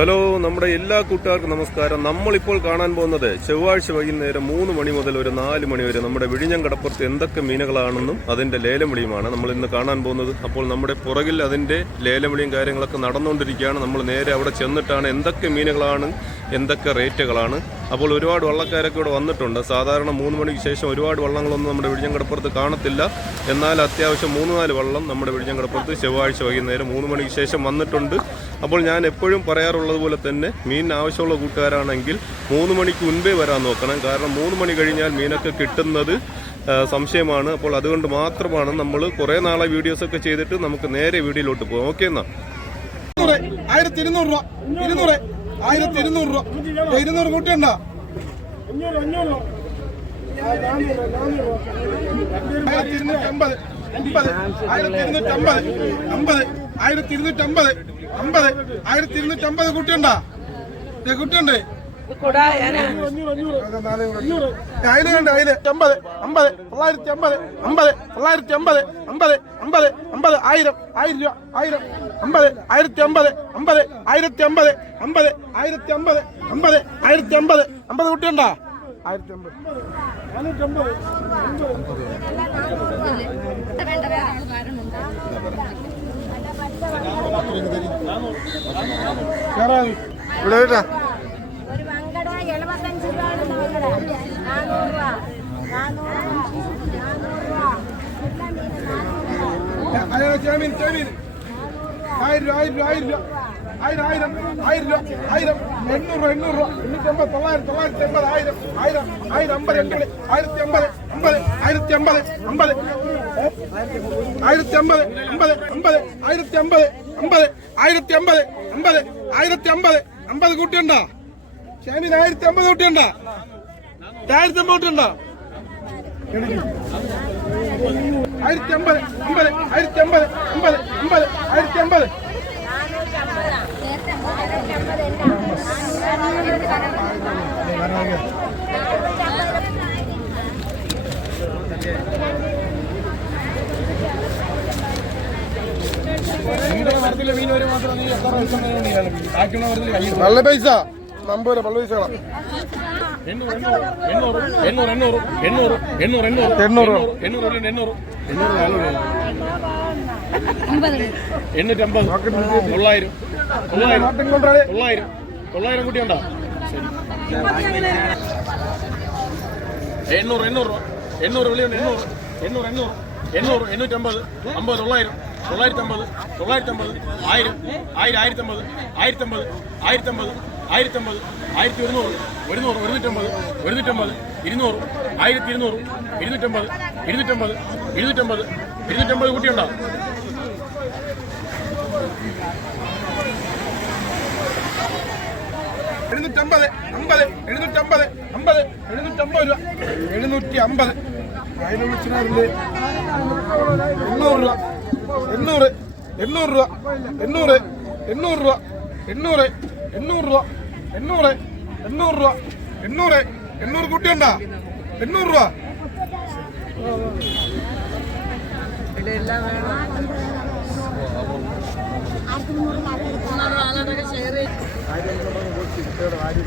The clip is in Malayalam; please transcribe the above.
ഹലോ നമ്മുടെ എല്ലാ കൂട്ടുകാർക്കും നമസ്കാരം. നമ്മളിപ്പോൾ കാണാൻ പോകുന്നത് ചൊവ്വാഴ്ച വൈകുന്നേരം മൂന്ന് മണി മുതൽ ഒരു നാല് മണി വരെ നമ്മുടെ വിഴിഞ്ഞം കടപ്പുറത്ത് എന്തൊക്കെ മീനുകളാണെന്നും അതിന്റെ ലേലം വിളിയുമാണ് നമ്മൾ ഇന്ന് കാണാൻ പോകുന്നത്. അപ്പോൾ നമ്മുടെ പുറകിൽ അതിന്റെ ലേലം വിളിയും കാര്യങ്ങളൊക്കെ നടന്നുകൊണ്ടിരിക്കുകയാണ്. നമ്മൾ നേരെ അവിടെ ചെന്നിട്ടാണ് എന്തൊക്കെ മീനുകളാണ് എന്തൊക്കെ റേറ്റുകളാണ് അപ്പോൾ ഒരുപാട് വള്ളക്കാരൊക്കെ ഇവിടെ വന്നിട്ടുണ്ട്. സാധാരണ മൂന്ന് മണിക്ക് ശേഷം ഒരുപാട് വള്ളങ്ങളൊന്നും നമ്മുടെ വിഴിഞ്ഞം കടപ്പുറത്ത് കാണത്തില്ല. എന്നാൽ അത്യാവശ്യം മൂന്ന് നാല് വള്ളം നമ്മുടെ വിഴിഞ്ഞം കടപ്പുറത്ത് ചൊവ്വാഴ്ച വൈകുന്നേരം മൂന്ന് മണിക്ക് ശേഷം വന്നിട്ടുണ്ട്. അപ്പോൾ ഞാൻ എപ്പോഴും പറയാറുള്ളതുപോലെ തന്നെ മീൻ ആവശ്യമുള്ള കൂട്ടുകാരാണെങ്കിൽ മൂന്ന് മണിക്ക് മുൻപേ വരാൻ നോക്കണം. കാരണം മൂന്ന് മണി കഴിഞ്ഞാൽ മീനൊക്കെ കിട്ടുന്നത് സംശയമാണ്. അപ്പോൾ അതുകൊണ്ട് മാത്രമാണ് നമ്മൾ കുറേ നാളെ വീഡിയോസൊക്കെ ചെയ്തിട്ട് നമുക്ക് നേരെ വീഡിയോയിലോട്ട് പോകാം ഓക്കെ എന്നാ? ആയിരത്തി ഇരുന്നൂറ് രൂപ. ഇരുന്നൂറ്. ആയിരത്തി ഇരുന്നൂറ് രൂപ. ഇരുന്നൂറ് കൂട്ടിയുണ്ട? ആയിരത്തി ഇരുന്നൂറ്റമ്പത് അമ്പത് ആയിരത്തി ഇരുന്നൂറ്റമ്പത് അമ്പത് കുട്ടിയുണ്ടേ ആയിരത്തി അമ്പത് കൂട്ടിയുണ്ട? ദേ കൂട്ടിയുണ്ട്. അയിൽ കണ്ട് അയിൽ അമ്പത് അമ്പത് തൊള്ളായിരത്തി അമ്പത് അമ്പത് തൊള്ളായിരത്തി അമ്പത് അമ്പത് അമ്പത് അമ്പത് ആയിരം ആയിരം രൂപ ആയിരം അമ്പത് ആയിരത്തി അമ്പത് അമ്പത് ആയിരത്തി അമ്പത് അമ്പത് ആയിരത്തി അമ്പത് അമ്പത് ആയിരത്തി അമ്പത് അമ്പത് കുട്ടിയുണ്ടോ? ആയിരത്തി അമ്പത് ഇവിടെ കേട്ടാ ഒരു വങ്കട എഴുപത്തഞ്ച് രൂപയാണ് വങ്കട. നാനൂറ് രൂപ. നാനൂറ് രൂപ. ആയിരം രൂപ ആയിരം രൂപ ആയിരം രൂപ. ആയിരം ആയിരം ആയിരം രൂപ ആയിരം എണ്ണൂറ് എണ്ണൂറ് രൂപ എണ്ണൂറ്റി അമ്പത് തൊള്ളായിരം തൊള്ളായിരത്തി അമ്പത് ആയിരം ആയിരം ആയിരം അമ്പത് എണ്ണൂറ് ആയിരത്തി അമ്പത് അമ്പത് ആയിരത്തി അമ്പത് അമ്പത്? ആയിരത്തി അമ്പത് അമ്പത് അമ്പത് ആയിരത്തി അമ്പത് അമ്പത് ആയിരത്തി അമ്പത് അമ്പത് ആയിരത്തി അമ്പത് അമ്പത് കൂട്ടിയുണ്ടോ ഷാമിൻ ആയിരത്തി അമ്പത് കൂട്ടിയുണ്ടോ ആയിരത്തി അമ്പത് കൂട്ടിയുണ്ടോ ആയിരത്തി അമ്പത് അമ്പത് ആയിരത്തി അമ്പത് അമ്പത് നല്ല പൈസ. നമ്പൂര പല പൈസ എണ്ണൂറ്റമ്പത്. തൊള്ളായിരം. തൊള്ളായിരം തൊള്ളായിരം. തൊള്ളായിരം കുട്ടി ഉണ്ടോ എണ്ണൂറ് എണ്ണൂറ് എണ്ണൂറ് വിളിയുണ്ട് എണ്ണൂറ്? എണ്ണൂറ് എണ്ണൂറ്. എണ്ണൂറ് എണ്ണൂറ്റമ്പത് അമ്പത് തൊള്ളായിരം. തൊള്ളായിരത്തമ്പത് തൊള്ളായിരത്തമ്പത് ആയിരം. ആയിരം ആയിരത്തി അമ്പത് ആയിരത്തി അമ്പത് ആയിരത്തി ഒരുന്നൂറ് ഒരുന്നൂറ് ഒരുന്നൂറ്റമ്പത് ഒരുന്നൂറ്റമ്പത് ഇരുന്നൂറ് ആയിരത്തി ഇരുന്നൂറ് ഇരുന്നൂറ്റമ്പത് ഇരുന്നൂറ്റമ്പത് ഇരുന്നൂറ്റമ്പത് ഇരുന്നൂറ്റമ്പത് കുട്ടിയുണ്ടോ? എഴുന്നൂറ്റമ്പത് അമ്പത് എഴുന്നൂറ്റമ്പത് അമ്പത് എഴുന്നൂറ്റമ്പത് രൂപ. എഴുന്നൂറ്റി അമ്പത് അതിനെ വിളിച്ചില്ലേ എണ്ണൂറ് രൂപ. എണ്ണൂറ് എണ്ണൂറ് രൂപ. എണ്ണൂറ് എണ്ണൂറ് രൂപ. എണ്ണൂറ് എണ്ണൂറ് രൂപ. എണ്ണൂറ് എണ്ണൂറ് രൂപ. എണ്ണൂറ് എണ്ണൂറ് കൂട്ടിയുണ്ടാ? എണ്ണൂറ് രൂപ. ആരും ആരും